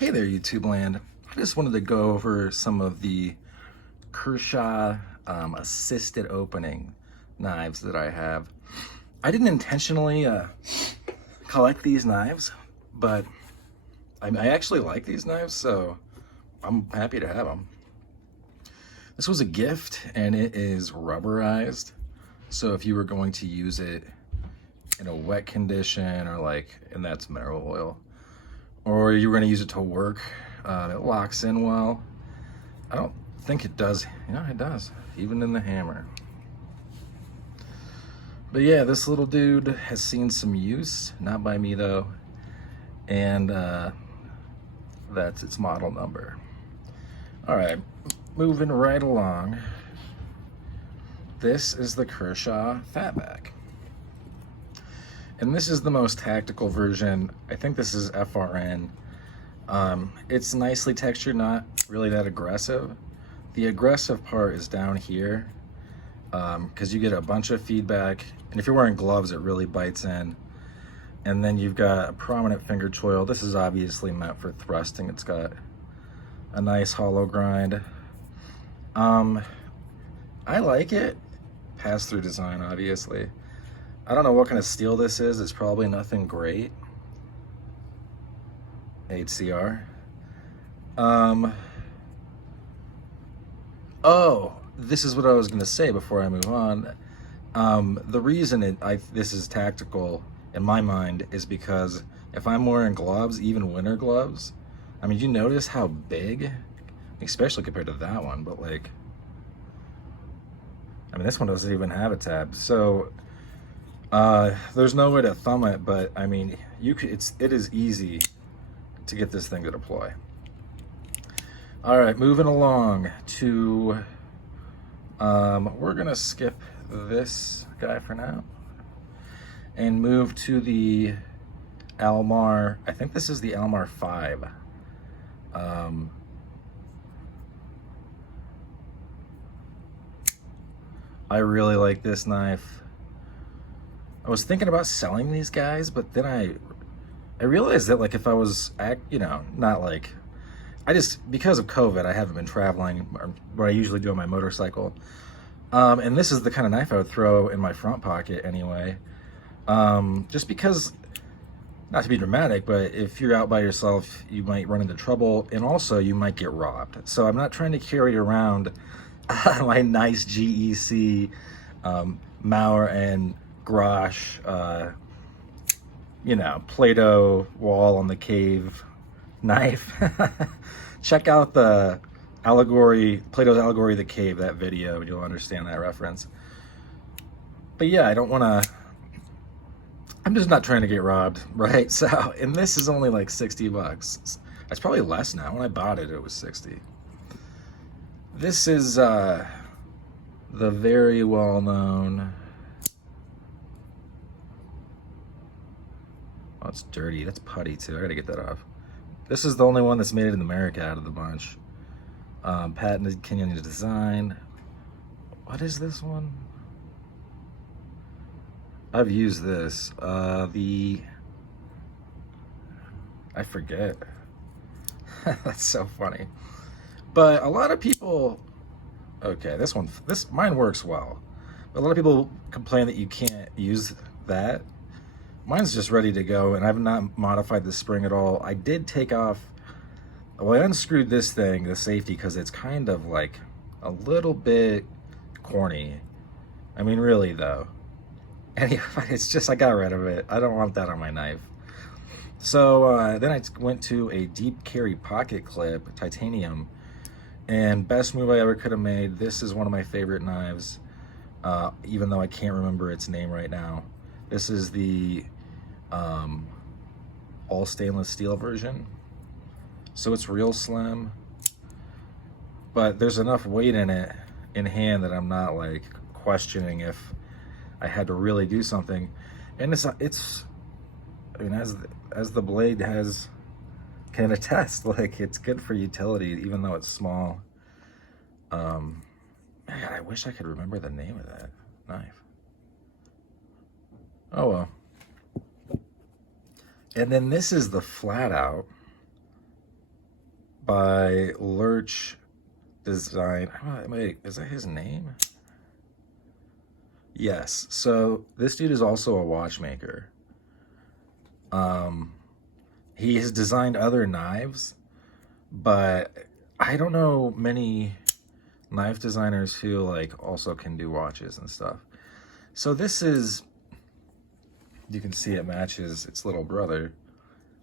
Hey there, YouTube land. I just wanted to go over some of the Kershaw assisted opening knives that I have. I didn't intentionally collect these knives, but I actually like these knives, so I'm happy to have them. This was a gift, and it is rubberized, so if you were going to use it in a wet condition, or and that's mineral oil, or you were going to use it to work, it locks in well. I don't think it does. It does, even in the hammer. But yeah, this little dude has seen some use, not by me though, and that's its model number. All right, moving right along. This is the Kershaw Fatback. And this is the most tactical version. I think this is FRN. It's nicely textured, not really that aggressive. The aggressive part is down here, because you get a bunch of feedback. And if you're wearing gloves, it really bites in. And then you've got a prominent finger choil. This is obviously meant for thrusting. It's got a nice hollow grind. I like it. Pass-through design, obviously. I don't know what kind of steel this is. It's probably nothing great. HCR. Oh, this is what I was going to say before I move on. The reason this is tactical in my mind is because if I'm wearing gloves, even winter gloves, I mean, you notice how big, especially compared to that one, but I mean, this one doesn't even have a tab. So there's no way to thumb it, but I mean, it is easy to get this thing to deploy. All right, moving along to, we're gonna skip this guy for now and move to the Almar. I think this is the Almar 5. I really like this knife. I was thinking about selling these guys, but then I realized that if I was, because of COVID, I haven't been traveling, or what I usually do on my motorcycle. And this is the kind of knife I would throw in my front pocket anyway. Just because, not to be dramatic, but if you're out by yourself, you might run into trouble, and also you might get robbed. So I'm not trying to carry around my nice GEC Mauer and Grosh, Play-Doh wall on the cave knife. Check out the Play-Doh's Allegory of the Cave, that video, and you'll understand that reference. But yeah, I'm just not trying to get robbed, right? So, and this is only like 60 bucks. It's probably less now. When I bought it, it was 60. This is the very well-known, oh, it's dirty. That's putty too. I gotta get that off. This is the only one that's made it in America out of the bunch. Patented Kenyan design. What is this one? I've used this. I forget. That's so funny. But a lot of people, okay, mine works well. But a lot of people complain that you can't use that. Mine's just ready to go, and I've not modified the spring at all. I did take off, well, I unscrewed this thing, the safety, because it's kind of a little bit corny. I mean, really though. Anyway, it's just, I got rid of it. I don't want that on my knife. So then I went to a deep carry pocket clip, titanium, and best move I ever could have made. This is one of my favorite knives, even though I can't remember its name right now. This is the all stainless steel version. So it's real slim, but there's enough weight in it in hand that I'm not questioning if I had to really do something. And I mean, as the blade can attest, it's good for utility, even though it's small. Man, I wish I could remember the name of that knife. Oh well. And then this is the flat out by Lurch Design. Wait, is that his name? Yes. So this dude is also a watchmaker. Um, he has designed other knives, but I don't know many knife designers who like also can do watches and stuff. So this is, you can see it matches its little brother,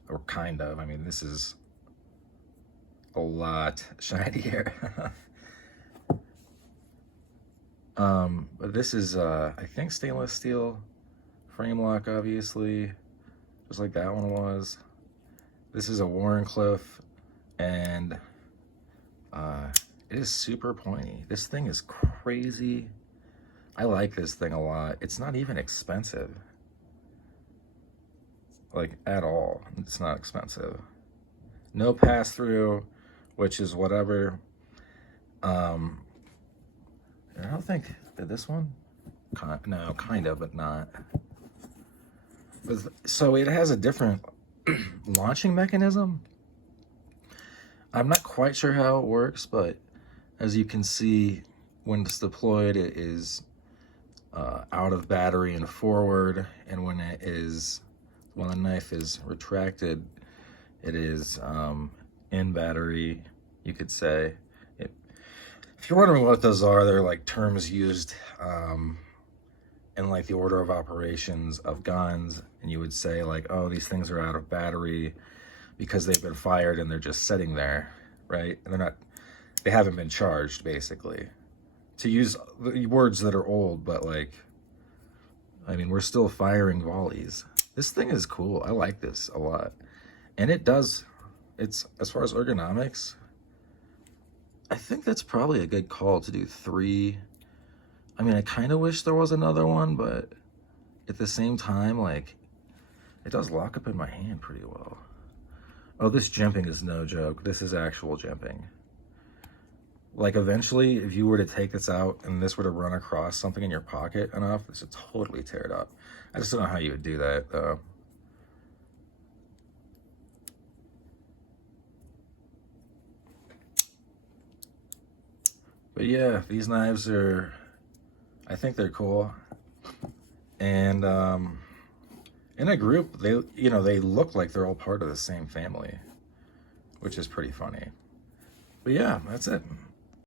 or kind of. I mean, this is a lot shinier. But this is, I think, stainless steel frame lock, obviously, just like that one was. This is a Wharncliffe, and it is super pointy. This thing is crazy. I like this thing a lot. It's not even expensive, like at all. It's not expensive. No pass through, which is whatever. I don't think, did this one? No, kind of, but not. So it has a different launching mechanism. I'm not quite sure how it works, but as you can see, when it's deployed, it is out of battery and forward, and when the knife is retracted, it is in battery, you could say. If you're wondering what those are, they're like terms used in like the order of operations of guns, and you would say like, oh, these things are out of battery because they've been fired and they're just sitting there, right? And they haven't been charged, basically. To use words that are old, but like, I mean, we're still firing volleys. This thing is cool. I like this a lot. And it's, as far as ergonomics, I think that's probably a good call to do 3. I mean, I kind of wish there was another one, but at the same time, like, it does lock up in my hand pretty well. Oh, this jimping is no joke. This is actual jimping. Like, eventually, if you were to take this out and this were to run across something in your pocket enough, this would totally tear it up. I just don't know how you would do that, though. But yeah, these knives are, I think they're cool. And in a group, they look like they're all part of the same family, which is pretty funny. But yeah, that's it.